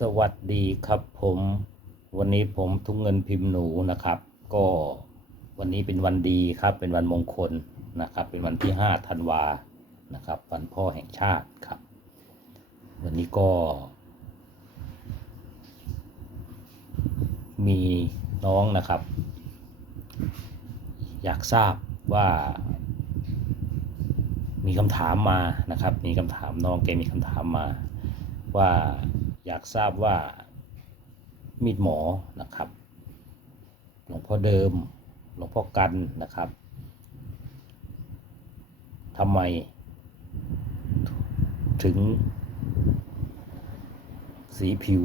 สวัสดีครับผมวันนี้ผมทุกเงินพิมพ์หนูนะครับ ก็วันนี้เป็นวันดีครับเป็นวันมงคลนะครับ เป็นวันที่5ธันวานะครับ วันพ่อแห่งชาติครับ วันนี้ก็ มีน้องนะครับ อยากทราบว่ามีคำถามมานะครับ มีคำถามน้องแกมีคำถามมาว่า อยากทราบว่ามีดหมอนะครับ หลวงพ่อเดิม หลวงพ่อกันนะครับทำไมถึง สีผิว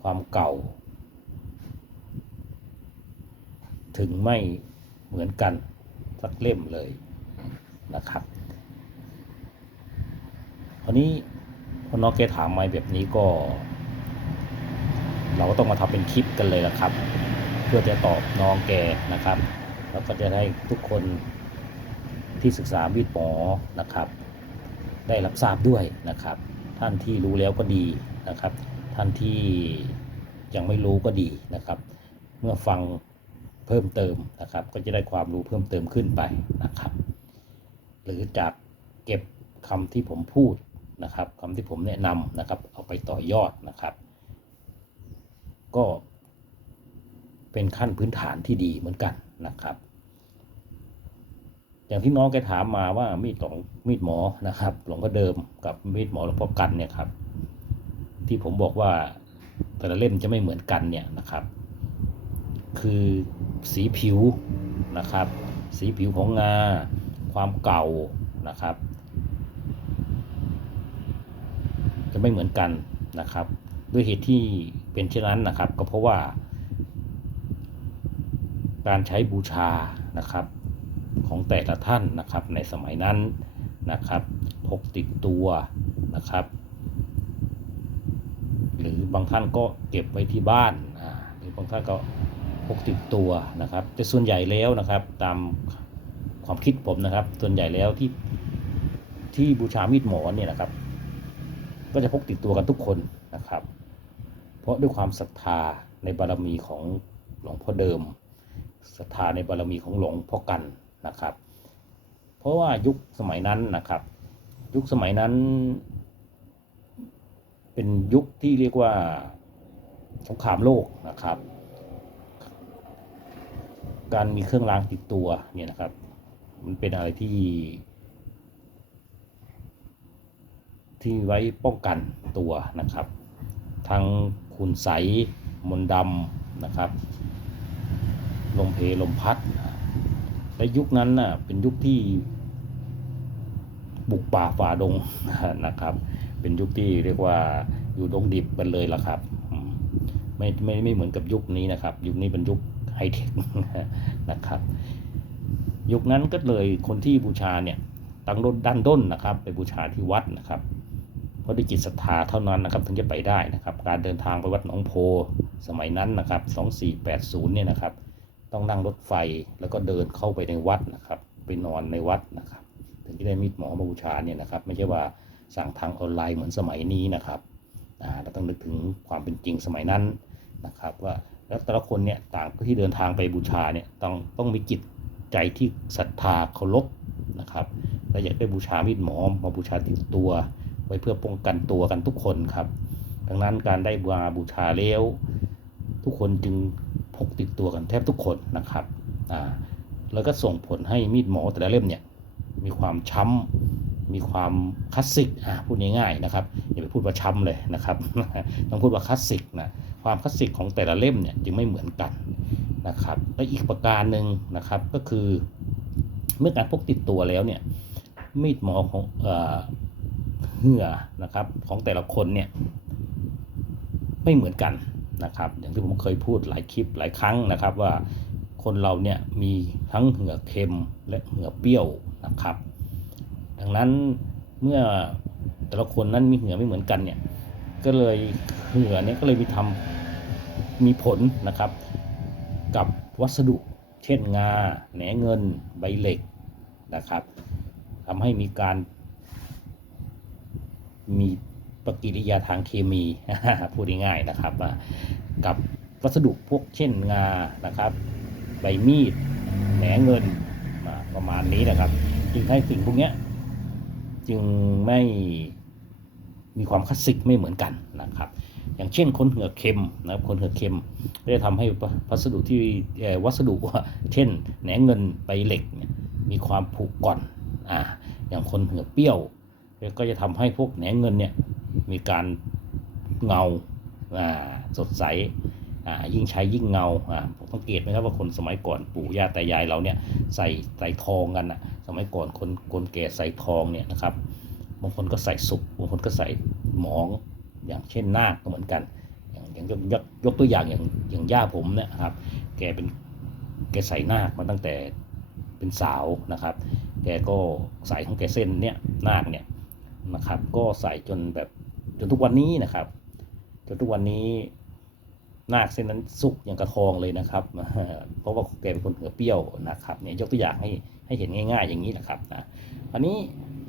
ความเก่า ถึงไม่เหมือนกันสักเล่มเลยนะครับ คราวนี้ พอน้องแกถามมาแบบนี้ก็ เราก็ต้องมาทำเป็นคลิปกันเลยละครับ เพื่อจะตอบน้องแกนะครับ แล้วก็จะให้ทุกคนที่ศึกษาวิทย์หมอนะครับ ได้รับทราบด้วยนะครับ ท่านที่รู้แล้วก็ดีนะครับ ท่านที่ยังไม่รู้ก็ดีนะครับ เมื่อฟังเพิ่มเติมนะครับ ก็จะได้ความรู้เพิ่มเติมขึ้นไปนะครับ หรือจากเก็บคำที่ผมพูด นะครับคำที่ผมแนะนำนะครับเอาไปต่อยอดนะครับ ก็เป็นขั้นพื้นฐานที่ดีเหมือนกันนะครับ อย่างที่น้องแกถามมาว่ามีดของมีดหมอนะครับ หลวงพ่อเดิมกับมีดหมอหลวงพ่อกันเนี่ยครับ ที่ผมบอกว่าแต่ละเล่มจะไม่เหมือนกันเนี่ยนะครับ คือสีผิวนะครับ สีผิวของงา ความเก่านะครับ จะ ไม่เหมือนกันนะครับ ด้วยเหตุที่เป็นเช่นนั้นนะครับ ก็เพราะว่า การใช้บูชานะครับ ของแต่ละท่านนะครับ ในสมัยนั้นนะครับพกติดตัวนะครับ หรือบางท่านก็เก็บไว้ที่บ้านหรือบางท่านก็พกติดตัวนะครับ แต่ส่วนใหญ่แล้วนะครับตามความคิดผมนะครับ ส่วนใหญ่แล้วที่ที่บูชามีดหมอเนี่ยนะครับ ก็จะพกติดตัวกันทุกคนนะครับ เพราะด้วยความศรัทธาในบารมีของหลวงพ่อเดิมศรัทธาในบารมีของหลวงพ่อกันนะครับ เพราะว่ายุคสมัยนั้นนะครับ ยุคสมัยนั้น เป็นยุคที่เรียกว่าสงครามโลกนะครับ การมีเครื่องรางติดตัวเนี่ยนะครับ มันเป็นอะไรที่ ที่ไว้ป้องกันตัวนะครับ ทั้งคุณใสมนดำนะครับลมเพลมพัดนะและยุคนั้นน่ะเป็นยุคที่บุกป่าฝ่าดงนะครับ เป็นยุคที่เรียกว่าอยู่ดงดิบกันเลยล่ะครับ ไม่ไม่ไม่เหมือนกับยุคนี้นะครับ ยุคนี้เป็นยุคไฮเทคนะครับ ยุคนั้นก็เลยคนที่บูชาเนี่ยตั้งรถด้านด้นนะครับ ไปบูชาที่วัดนะครับ เพราะด้วยจิตศรัทธาเท่านั้นนะครับถึงจะไปได้นะครับ การเดินทางไปวัดหนองโพสมัยนั้นนะครับ2480เนี่ยนะครับ ต้องนั่งรถไฟแล้วก็เดินเข้าไปในวัดนะครับ ไปนอนในวัดนะครับ ถึงจะได้มีดหมอมาบูชาเนี่ยนะครับ ไม่ใช่ว่าสั่งทางออนไลน์เหมือนสมัยนี้นะครับเราต้องนึกถึงความเป็นจริงสมัยนั้นนะครับว่าแล้วแต่ละคนเนี่ยต่างที่เดินทางไปบูชาเนี่ยต้องต้องมีจิตใจที่ศรัทธาเคารพนะครับและอยากได้บูชามีดหมอมาบูชาติดตัว ไว้เพื่อป้องกันตัวกันทุกคนครับ ดังนั้นการได้มาบูชาแล้วทุกคนจึงพกติดตัวกันแทบทุกคนนะครับอ่าแล้วก็ส่งผลให้มีดหมอแต่ละเล่มเนี่ยมีความช้ำ มีความคลาสสิกอ่าพูดง่ายๆนะครับอย่าไปพูดว่าช้ำเลยนะครับต้องพูดว่าคลาสสิกนะความคลาสสิกของแต่ละเล่มเนี่ยจึงไม่เหมือนกันนะครับและอีกประการหนึ่งนะครับก็คือ เมื่อการพกติดตัวแล้วเนี่ยมีดหมอของ เอ่อเหงื่อนะครับของแต่ละคนเนี่ยไม่เหมือนกันนะครับอย่างที่ผมเคยพูดหลายคลิปหลายครั้งนะครับว่าคนเราเนี่ยมีทั้งเหงื่อเค็มและเหงื่อเปรี้ยวนะครับ ดังนั้นเมื่อแต่ละคนนั้นมีเหงื่อไม่เหมือนกันเนี่ยก็เลยเหงื่อเนี่ยก็เลยมีทำมีผลนะครับ กับวัสดุเช่นงาแหนเงินใบเหล็กนะครับทำให้มีการ มีปฏิกิริยาทางเคมีพูดง่ายๆนะครับ กับวัสดุพวกเช่นงานะครับ ใบมีดแหนเงินประมาณนี้นะครับ จึงให้สิ่งพวกนี้จึงไม่มีความคลาสสิกไม่เหมือนกันนะครับ อย่างเช่นคนเหือกเค็มนะครับคนเหือกเค็มก็จะทำให้วัสดุที่วัสดุเช่นแหนเงินใบเหล็ก มีความผุก่อนอ่าอย่างคนเหือกเปรี้ยว ก็จะทำให้พวกแหนเงินเนี่ยมีการเงาอ่าสดใสอ่ายิ่งใช้ยิ่งเงาอ่าผมสังเกตไหมครับว่าคนสมัยก่อนปู่ย่าตายายเราเนี่ยใส่ใส่ทองกันนะสมัยก่อนคนคนแก่ใส่ทองเนี่ยนะครับบางคนก็ใส่สุกบางคนก็ใส่หมองอย่างเช่นนาคก็เหมือนกัน อย่างอย่างยกยกยกตัวอย่างอย่างอย่างย่าผมเนี่ยครับ แกเป็นแกใส่นาคมาตั้งแต่เป็นสาวนะครับ แกก็ใส่ของแกเส้นเนี่ยนาคเนี่ย นะครับ ก็ใส่จนแบบจนทุกวันนี้นะครับ จนทุกวันนี้นาคเส้นนั้นสุกอย่างกระทองเลยนะครับ เพราะว่าแกเป็นคนเหือเปรี้ยวนะครับเนี่ยยกตัวอย่างให้ให้เห็นง่าย ๆ อย่างนี้แหละครับนะอันนี้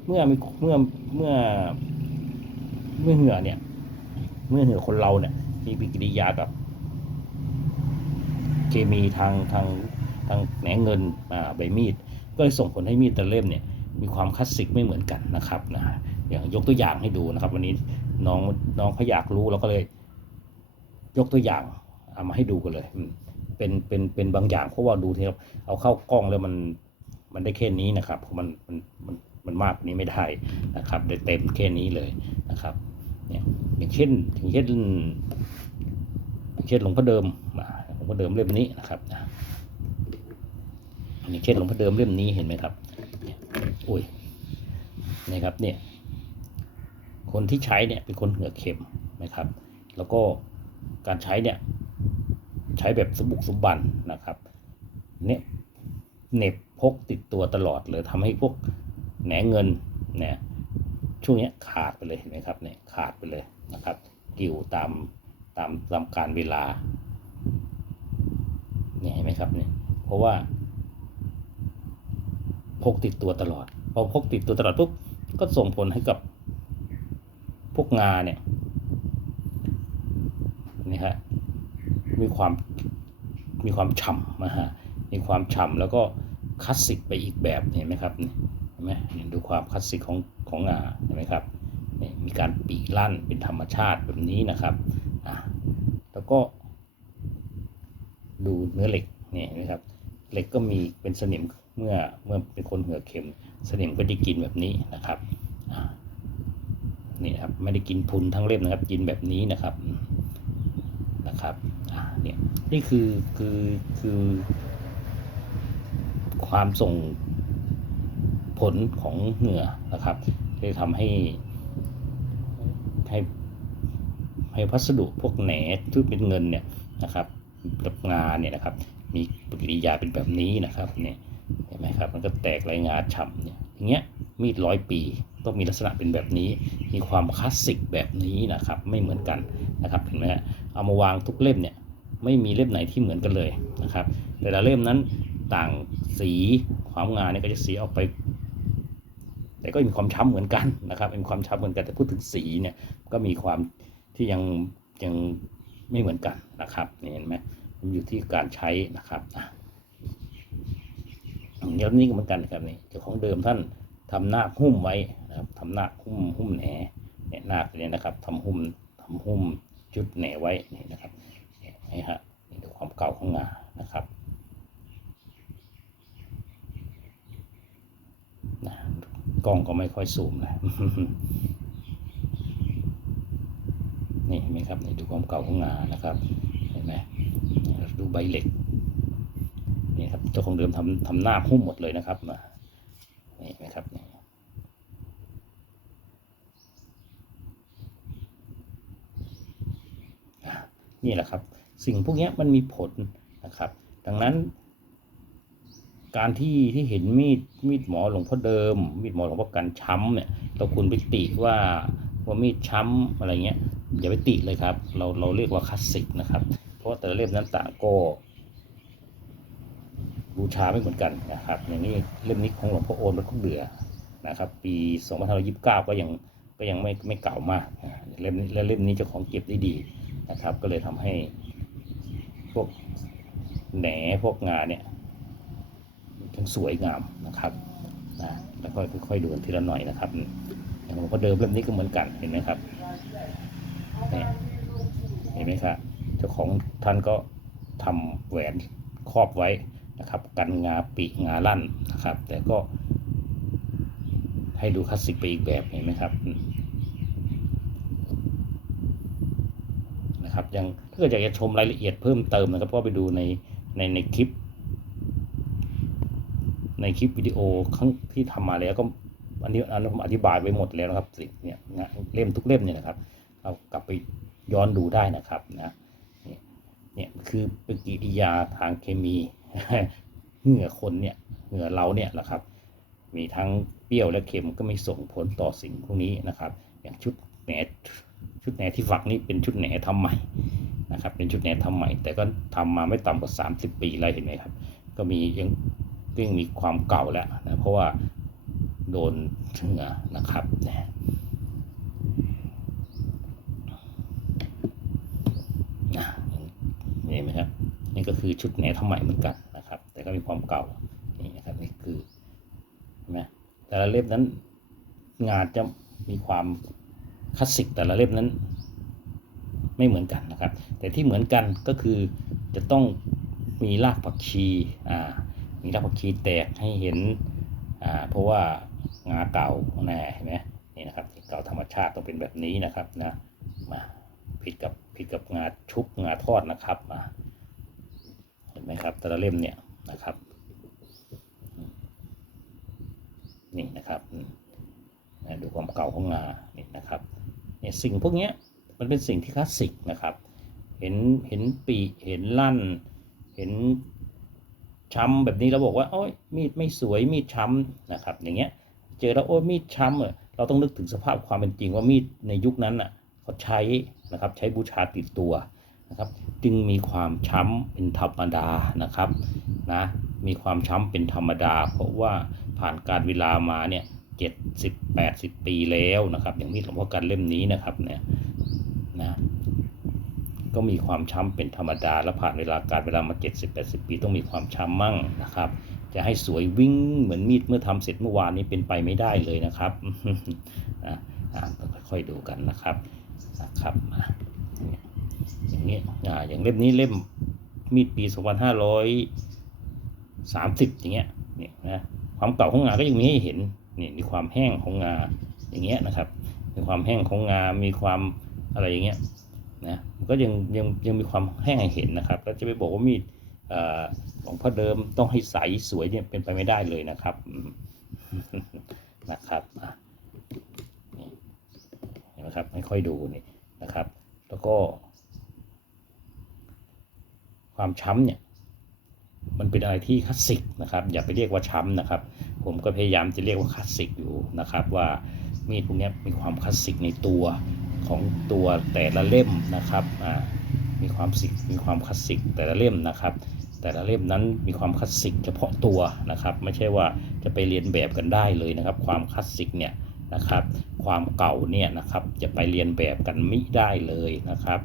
เมื่อมีเมื่อเมื่อเมื่อเหือเนี่ย เมื่อเหือคนเราเนี่ย มีปฏิกิริยากับเคมีทางทางทางแหนเงินอ่าใบมีด ก็เลยส่งผลให้มีดแต่ละเล่มเนี่ยมีความคลาสสิกไม่เหมือนกันนะครับนะ อย่างยกตัวอย่างให้ดูนะครับ วันนี้น้องน้องเขาอยากรู้เราก็เลย ยกตัวอย่างเอามาให้ดูกันเลยเป็นเป็นเป็นบางอย่างเพราะว่าดูที่ครับเอาเข้ากล้องแล้วมันมันได้แค่นี้นะครับเพราะมันมันมันมันมากนี้ไม่ได้นะครับ ได้เต็มแค่นี้เลยนะครับเนี่ยอย่างเช่นอย่างเช่นอย่างเช่นหลวงพ่อเดิมหลวงพ่อเดิมเล่มนี้นะครับอย่างเช่นหลวงพ่อเดิมเล่มนี้เห็นไหมครับเนี่ยอุ้ยนี่ครับเนี่ย คนที่ใช้เนี่ยเป็นคนเหงือกเข็มนะครับ แล้วก็การใช้เนี่ยใช้แบบสมบุกสมบันนะครับเนี่ยเน็บพกติดตัวตลอดเลยทำให้พวกแหนเงินเนี่ยช่วงนี้ขาดไปเลยเห็นไหมครับเนี่ยขาดไปเลยนะครับ กิ่วตามตามตามการเวลาเนี่ยเห็นไหมครับเนี่ยเพราะว่าพกติดตัวตลอด พอพกติดตัวตลอดปุ๊บก็ส่งผลให้กับ พวกงาเนี่ยนี่ฮะมีความมีความฉ่ำนะฮะมีความฉ่ำแล้วก็คลาสสิกไปอีกแบบเห็นไหมครับนี่เห็นไหมนี่ดูความคลาสสิกของของงาเห็นไหมครับนี่มีการปีลั่นเป็นธรรมชาติแบบนี้นะครับอะแล้วก็ ดูเนื้อเหล็กนี่เห็นไหมครับเหล็กก็มีเป็นสนิมเมื่อเมื่อเป็นคนเหงือกเข็ม สนิมก็จะกินแบบนี้นะครับ นี่ครับไม่ได้กินพุนทั้งเล่มนะครับกินแบบนี้นะครับนะครับเนี่ยนี่คือคือคือ ความส่งผลของเหงื่อนะครับที่ทำให้ให้ให้พัสดุพวกแหนที่เป็นเงินเนี่ยนะครับกับงาเนี่ยนะครับ มีปฏิกิริยาเป็นแบบนี้นะครับเนี่ยเห็นไหมครับ มันก็แตกลายงาฉ่ำเนี่ยอย่างเงี้ย มีดร้อยปี ต้องมีลักษณะเป็นแบบนี้ มีความคลาสสิกแบบนี้นะครับ ไม่เหมือนกันนะครับเห็นไหมฮะเอามาวางทุกเล่มเนี่ยไม่มีเล่มไหนที่เหมือนกันเลยนะครับ แต่ละเล่มนั้นต่างสีความงาเนี่ยก็จะสีออกไป แต่ก็มีความช้ำเหมือนกันนะครับเป็นความช้ำเหมือนกันแต่พูดถึงสีเนี่ยก็มีความที่ยังยังไม่เหมือนกันนะครับเห็นไหมมันอยู่ที่การใช้นะครับอะเดี๋ยวนี้ก็เหมือนกันครับนี่เจ้าของเดิมท่าน ทำหน้าคหุ้มไว้นะครับทำหน้าคหุ้มหุ้มแหนเนี่ยหน้าเนี่ยนะครับทำหุ้มทำหุ้มจุดแหนไว้นี่นะครับนี่ฮะนี่ดูความเก่าของงานะครับนะกล้องก็ไม่ค่อยซูมนะนี่เห็นไหมครับนี่ดูความเก่าของงานะครับเห็นไหมดูใบเหล็กนี่ครับเจ้าของเดิมทำทำหน้าหุ้มหมดเลยนะครับมานี่เห็นไหมครับ นี่แหละครับ สิ่งพวกนี้มันมีผลนะครับ ดังนั้น การที่ที่เห็นมีดมีดหมอหลวงพ่อเดิม มีดหมอหลวงพ่อกันช้ำเนี่ยเราคุณไปติว่าว่ามีดช้ำอะไรเงี้ยอย่าไปติเลยครับ เราเราเรียกว่าคลาสสิกนะครับ เพราะแต่ละเล่มนั้นต่างก็บูชาไม่เหมือนกันนะครับ อย่างนี้เล่มนี้ของหลวงพ่อโอนวัดคุกเดือนะครับ ปี 2529 ก็ยัง ก็ยังไม่ไม่เก่ามากเล่มและเล่มนี้เจ้าของเก็บได้ดีนะครับ ก็เลยทำให้พวกแหนพวกงาเนี่ยทั้งสวยงามนะครับนะแล้วก็ค่อยๆดูกันทีละหน่อยนะครับอย่างหลวงพ่อเดิมเล่มนี้ก็เหมือนกันเห็นไหมครับเนี่ยเห็นไหมครับเจ้าของท่านก็ทำแหวนครอบไว้นะครับ กันงาปีงาลั่นนะครับ แต่ก็ให้ดูคลาสสิกไปอีกแบบเห็นไหมครับ อืมนะครับยังถ้าเกิดอยากจะชมรายละเอียดเพิ่มเติมนะครับ ก็ไปดูในในในคลิป ในคลิปวิดีโอครั้งที่ทำมาแล้วก็อันนี้อันนี้ผมอธิบายไว้หมดแล้วนะครับสิ่งเนี่ยงานเล่มทุกเล่มเนี่ยนะครับเอากลับไปย้อนดูได้นะครับนะเนี่ยเนี่ยคือปฏิกิริยาทางเคมีเหงื่อคนเนี่ยเหงื่อเราเนี่ยแหละครับ มีทั้งเปรี้ยวและเค็มก็ไม่ส่งผลต่อสิ่งพวกนี้นะครับ อย่างชุดแหน ชุดแหนที่ฝักนี่เป็นชุดแหนทำใหม่นะครับ เป็นชุดแหนทำใหม่ แต่ก็ทำมาไม่ต่ำกว่า 30 ปีแล้วเห็นไหมครับ ก็มียังก็ยังมีความเก่าแล้วนะเพราะว่าโดนเหงื่อนะครับนะนะเห็นไหมครับนี่ก็คือชุดแหนทำใหม่เหมือนกันนะครับ แต่ก็มีความเก่านี่นะครับนี่คือเห็นไหมแต่ละเล่มนั้นงานจะมีความ คลาสสิกแต่ละเล่มนั้น ไม่เหมือนกันนะครับ แต่ที่เหมือนกันก็คือจะต้องมีรากผักชีอ่ามีรากผักชีแตกให้เห็นอ่าเพราะว่างาเก่าแน่เห็นไหมนี่นะครับเก่าธรรมชาติต้องเป็นแบบนี้นะครับนะมาผิดกับผิดกับงาชุบงาทอดนะครับมาเห็นไหมครับแต่ละเล่มเนี่ยนะครับนี่นะครับดูความเก่าของงานี่นะครับ เนี่ยสิ่งพวกนี้มันเป็นสิ่งที่คลาสสิกนะครับ เห็นเห็นปีเห็นลั่น เห็นช้ำแบบนี้เราบอกว่าโอ้ยมีดไม่สวยมีดช้ำนะครับ อย่างเงี้ยเจอแล้วโอ้ยมีดช้ำเออเราต้องนึกถึงสภาพความเป็นจริงว่ามีดในยุคนั้นอะเขาใช้นะครับใช้บูชาติดตัวนะครับ จึงมีความช้ำเป็นธรรมดานะครับนะมีความช้ำเป็นธรรมดา เพราะว่าผ่านการเวลามาเนี่ย เจ็ดสิบแปดสิบปีแล้วนะครับ อย่างมีดหลวงพ่อกันเล่มนี้นะครับเนี่ยนะก็มีความช้ำเป็นธรรมดา และผ่านเวลาการเวลามาเจ็ดสิบแปดสิบปีต้องมีความช้ำมั่งนะครับ จะให้สวยวิ่งเหมือนมีดเมื่อทำเสร็จเมื่อวานนี้เป็นไปไม่ได้เลยนะครับอะต้องค่อยๆดูกันนะครับนะครับอย่างนี้อ่าอย่างเล่มนี้เล่มมีดปีสองพันห้าร้อยสามสิบอย่างเงี้ยเนี่ยนะความเก่าของงานก็ยังมีให้เห็น นี่มีความแห้งของงาอย่างเงี้ยนะครับ มีความแห้งของงา มีความอะไรอย่างเงี้ยนะมันก็ยังยังยังมีความแห้งให้เห็นนะครับแล้วจะไปบอกว่ามีดของพ่อเดิมต้องให้ใสสวยเนี่ยเป็นไปไม่ได้เลยนะครับนะครับอะนี่เห็นไหมครับไม่ค่อยดูนี่นะครับ แล้วก็ ความช้ำเนี่ย มันเป็นอะไรที่คลาสสิกนะครับ อย่าไปเรียกว่าช้ำนะครับ ผมก็พยายามจะเรียกว่าคลาสสิกอยู่นะครับ ว่ามีดพวกนี้มีความคลาสสิกในตัวของตัวแต่ละเล่มนะครับมีความสิกมีความคลาสสิกแต่ละเล่มนะครับ แต่ละเล่มนั้นมีความคลาสสิกเฉพาะตัวนะครับ ไม่ใช่ว่าจะไปเรียนแบบกันได้เลยนะครับ ความคลาสสิกเนี่ยนะครับ ความเก่าเนี่ยนะครับจะไปเรียนแบบกันไม่ได้เลยนะครับ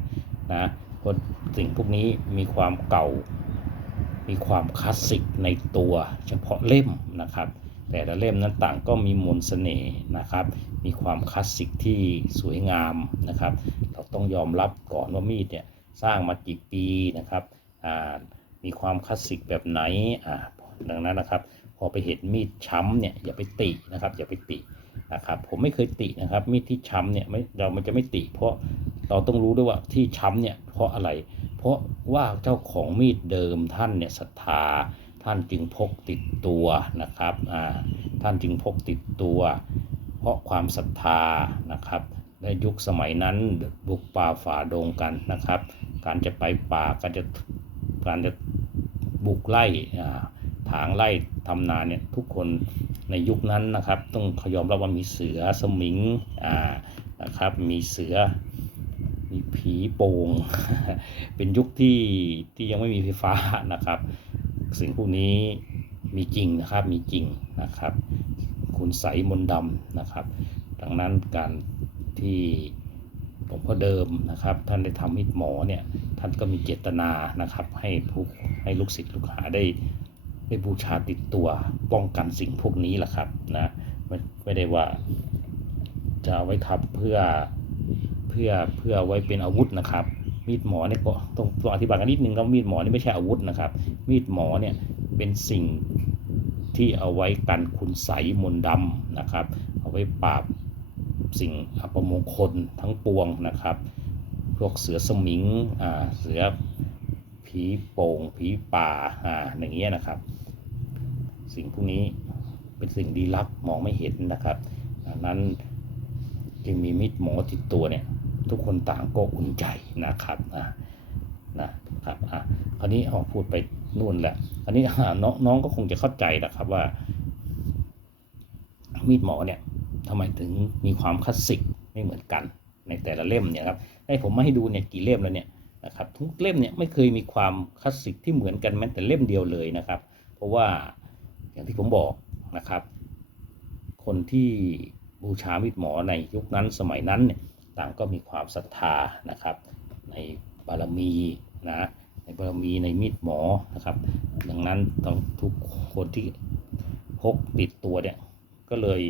นะเพราะสิ่งพวกนี้มีความเก่า มีความคลาสสิกในตัวเฉพาะเล่มนะครับ แต่ละเล่มนั้นต่างก็มีมนต์เสน่ห์นะครับ มีความคลาสสิกที่สวยงามนะครับ เราต้องยอมรับก่อนว่ามีดเนี่ยสร้างมากี่ปีนะครับ มีความคลาสสิกแบบไหนดังนั้นนะครับ พอไปเห็นมีดช้ำเนี่ยอย่าไปตินะครับ อย่าไปตินะครับผมไม่เคยตินะครับ มีดที่ช้ำเนี่ยไม่เรามันจะไม่ติ เพราะเราต้องรู้ด้วยว่าที่ช้ำเนี่ยเพราะอะไร เพราะว่าเจ้าของมีดเดิมท่านเนี่ยศรัทธา ท่านจึงพกติดตัวนะครับท่านจึงพกติดตัว เพราะความศรัทธานะครับในยุคสมัยนั้นบุกป่าฝ่าดงกันนะครับ การจะไปป่าการจะการจะบุกไล่อ่าถางไล่ทำนาเนี่ยทุกคนในยุคนั้นนะครับ ต้องยอมรับว่ามีเสือสมิงอ่านะครับมีเสือมีผีโป่งเป็นยุคที่ที่ยังไม่มีไฟฟ้านะครับ สิ่งพวกนี้มีจริงนะครับ มีจริงนะครับ คุณใสมนดำนะครับ ดังนั้นการที่หลวงพ่อเดิมนะครับ ท่านได้ทำมีดหมอเนี่ย ท่านก็มีเจตนานะครับ ให้ผู้ให้ลูกศิษย์ลูกหาได้ได้บูชาติดตัวป้องกันสิ่งพวกนี้แหละครับนะไม่ไม่ได้ว่าจะเอาไว้ทำเพื่อเพื่อเพื่อไว้เป็นอาวุธนะครับ มีดหมอเนี่ยก็ต้องต้องอธิบายกันนิดนึงครับมีดหมอนี่ไม่ใช่อาวุธนะครับ มีดหมอเนี่ยเป็นสิ่งที่เอาไว้กันคุณใสมนต์ดำนะครับ เอาไว้ปราบสิ่งอัปมงคลทั้งปวงนะครับ พวกเสือสมิงอ่าเสือผีโป่งผีป่าอ่าอย่างเงี้ยนะครับ สิ่งพวกนี้เป็นสิ่งลี้ลับมองไม่เห็นนะครับดังนั้นจึงมีมิตรหมอติดตัวเนี่ย ทุกคนต่างก็อุ่นใจนะครับอะนะครับอะคราวนี้เอาพูดไปนู่นแหละคราวนี้น้องน้องก็คงจะเข้าใจนะครับว่า มีดหมอเนี่ยทำไมถึงมีความคลาสสิกไม่เหมือนกันในแต่ละเล่มเนี่ยครับให้ผมมาให้ดูเนี่ยกี่เล่มแล้วเนี่ยนะครับทุกเล่มเนี่ยไม่เคยมีความคลาสสิกที่เหมือนกันแม้แต่เล่มเดียวเลยนะครับ เพราะว่าอย่างที่ผมบอกนะครับ คนที่บูชามีดหมอในยุคนั้นสมัยนั้นเนี่ย ต่างก็มีความศรัทธานะครับ ในบารมีนะในบารมีในมีดหมอนะครับ ดังนั้นต้องทุกคนที่พกติดตัวเนี่ยก็เลย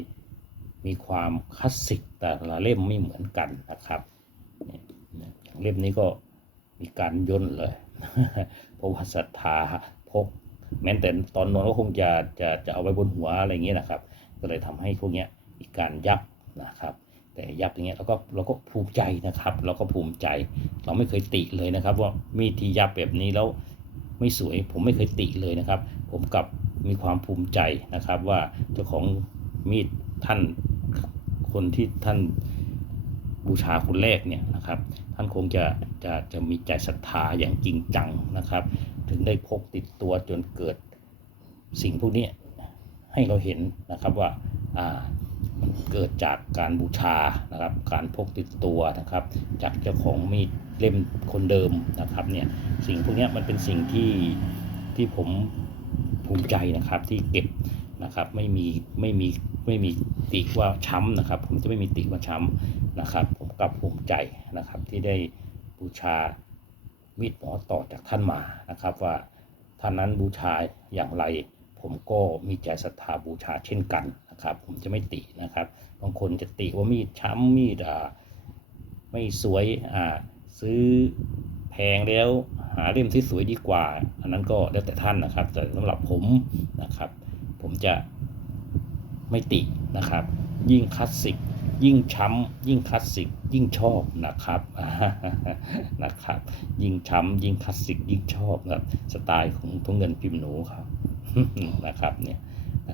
มีความคลาสสิกแต่ละเล่มไม่เหมือนกันนะครับเนี่ยอย่างเล่มนี้ก็มีการย่นเลยเพราะว่าศรัทธาพกแม้แต่ตอนนอนก็คงจะจะจะเอาไว้บนหัวอะไรอย่างเงี้ยนะครับ ก็เลยทำให้พวกเนี้ยมีการยับนะครับ แต่ยับอย่างเงี้ยเราก็เราก็ภูมิใจนะครับ เราก็ภูมิใจ เราไม่เคยติเลยนะครับ ว่ามีดที่ยับแบบนี้แล้วไม่สวย ผมไม่เคยติเลยนะครับ ผมกลับมีความภูมิใจนะครับ ว่าเจ้าของมีดท่านคนที่ท่านบูชาคนแรกเนี่ยนะครับ ท่านคงจะจะจะมีใจศรัทธาอย่างจริงจังนะครับ ถึงได้พกติดตัวจนเกิดสิ่งพวกนี้ให้เราเห็นนะครับว่า เกิดจากการบูชานะครับ การพกติดตัวนะครับ จากเจ้าของมีดเล่มคนเดิมนะครับเนี่ยสิ่งพวกนี้มันเป็นสิ่งที่ที่ผมภูมิใจนะครับที่เก็บนะครับไม่มีไม่มีไม่มีติว่าช้ำนะครับ ผมจะไม่มีติว่าช้ำนะครับ ผมกลับภูมิใจนะครับที่ได้บูชามีดหมอต่อจากท่านมานะครับ ว่าท่านนั้นบูชาอย่างไร ผมก็มีใจศรัทธาบูชาเช่นกัน นะครับ ผมจะไม่ตินะครับ บางคนจะติว่ามีดช้ำมีดอ่าไม่สวยอ่าซื้อแพงแล้วหาเล่มที่สวยดีกว่า อันนั้นก็แล้วแต่ท่านนะครับ แต่สำหรับผมนะครับ ผมจะไม่ตินะครับ ยิ่งคลาสสิกยิ่งช้ำยิ่งคลาสสิกยิ่งชอบนะครับนะครับ ยิ่งช้ำยิ่งคลาสสิกยิ่งชอบครับสไตล์ของทุงเงินพิมพ์หนูครับนะครับเนี่ย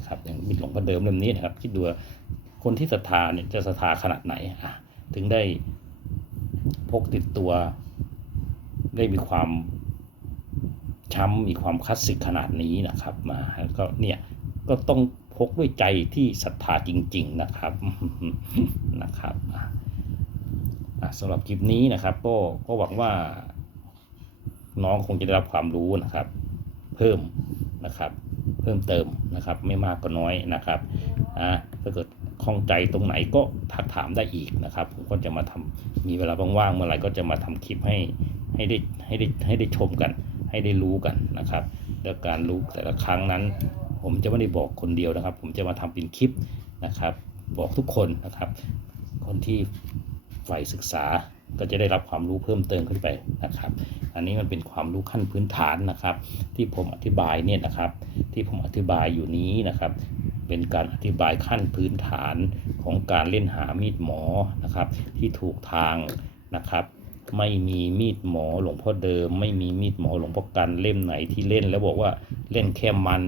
นะครับ อย่างมีหลวงพ่อเดิมเล่มนี้นะครับ คิดดูคนที่ศรัทธาเนี่ยจะศรัทธาขนาดไหนอะถึงได้พกติดตัว ได้มีความช้ำมีความคลาสสิกขนาดนี้นะครับ มาแล้วก็เนี่ยก็ต้องพกด้วยใจที่ศรัทธาจริง ๆนะครับนะครับสำหรับคลิปนี้นะครับ ก็ก็หวังว่าน้องคงจะได้รับความรู้นะครับ เพิ่มนะครับ เพิ่มเติมนะครับ ไม่มากก็น้อยนะครับอ่าถ้าเกิดข้องใจตรงไหนก็ทักถามได้อีกนะครับ ผมก็จะมาทำมีเวลาว่างๆเมื่อไหร่ก็จะมาทำคลิปให้ให้ได้ให้ได้ให้ได้ชมกัน ให้ได้รู้กันนะครับแล้วการรู้แต่ละครั้งนั้น ผมจะไม่ได้บอกคนเดียวนะครับ ผมจะมาทำเป็นคลิปนะครับ บอกทุกคนนะครับ คนที่ใฝ่ศึกษาก็จะได้รับความรู้เพิ่มเติมขึ้นไปนะครับ อันนี้มันเป็นความรู้ขั้นพื้นฐานนะครับ ที่ผมอธิบายเนี่ยนะครับ ที่ผมอธิบายอยู่นี้นะครับ เป็นการอธิบายขั้นพื้นฐานของการเล่นหามีดหมอนะครับ ที่ถูกทางนะครับไม่มีมีดหมอหลวงพ่อเดิม ไม่มีมีดหมอหลวงพ่อกันเล่มไหนที่เล่นแล้วบอกว่าเล่นแค่มัน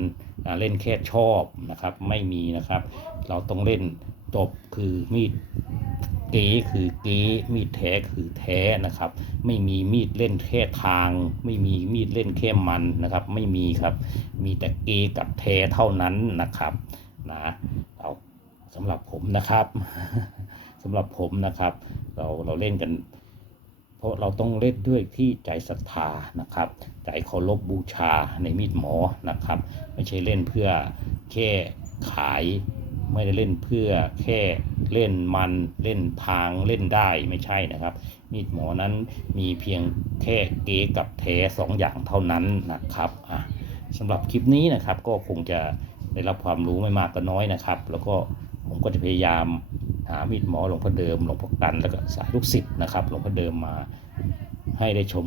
เล่นแค่ชอบนะครับ ไม่มีนะครับ เราต้องเล่นจบคือมีด เก๋คือเก๋มีดแท้คือแท้นะครับ ไม่มีมีดเล่นแค่ทาง ไม่มีมีดเล่นแค่มันนะครับ ไม่มีครับ มีแต่เก๋กับแท้เท่านั้นนะครับนะเอาสำหรับผมนะครับสำหรับผมนะครับ เราเราเล่นกัน เพราะเราต้องเล่นด้วยที่ใจศรัทธานะครับ ใจเคารพบูชาในมีดหมอนะครับ ไม่ใช่เล่นเพื่อแค่ขาย ไม่ได้เล่นเพื่อแค่เล่นมันเล่นพางเล่นได้ไม่ใช่นะครับ มีดหมอนั้นมีเพียงแค่เก๊กับแท้สองอย่างเท่านั้นนะครับอะสำหรับคลิปนี้นะครับก็คงจะได้รับความรู้ไม่มากก็น้อยนะครับ แล้วก็ผมก็จะพยายามหามีดหมอหลวงพ่อเดิมหลวงพ่อกันแล้วก็สายลูกศิษย์นะครับหลวงพ่อเดิมมาให้ได้ชม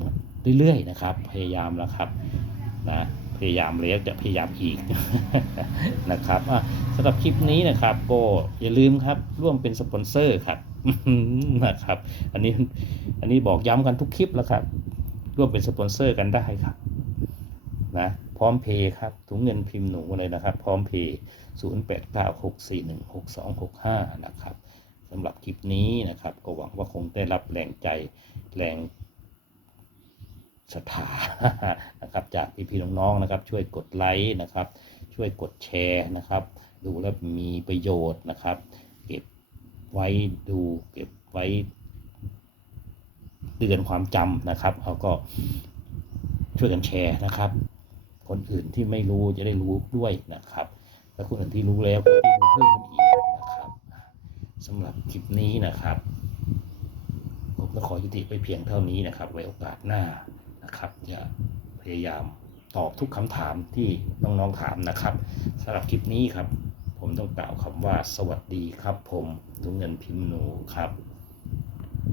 เรื่อยๆนะครับ พยายามนะครับนะ พยายามแล้วจะพยายามอีกนะครับสำหรับคลิปนี้นะครับก็อย่าลืมครับร่วมเป็นสปอนเซอร์ครับนะครับ อันนี้อันนี้บอกย้ำกันทุกคลิปแล้วครับ ร่วมเป็นสปอนเซอร์กันได้ครับนะพร้อมเพย์ครับถุงเงินพิมพ์หนูเลยนะครับ พร้อมเพย์0 8 9 6 4 1 6 2 6 5นะครับสำหรับคลิปนี้นะครับ ก็หวังว่าคงได้รับแรงใจแรง ศรัทธานะครับจากพี่ๆน้องๆนะครับ ช่วยกดไลค์นะครับ ช่วยกดแชร์นะครับ ดูแล้วมีประโยชน์นะครับ เก็บไว้ดูเก็บไว้เตือนความจำนะครับเอาก็ช่วยกันแชร์นะครับ คนอื่นที่ไม่รู้จะได้รู้ด้วยนะครับ และคนอื่นที่รู้แล้วก็ได้รู้เพิ่มขึ้นอีกนะครับสำหรับคลิปนี้นะครับ ผมก็ขอยุติไปเพียงเท่านี้นะครับ ไว้โอกาสหน้า นะครับจะพยายามตอบทุกคำถามที่น้องๆถามนะครับสำหรับคลิปนี้ครับ ผมต้องกล่าวคำว่าสวัสดีครับ ผมถุงเงินพิมพ์หนูครับ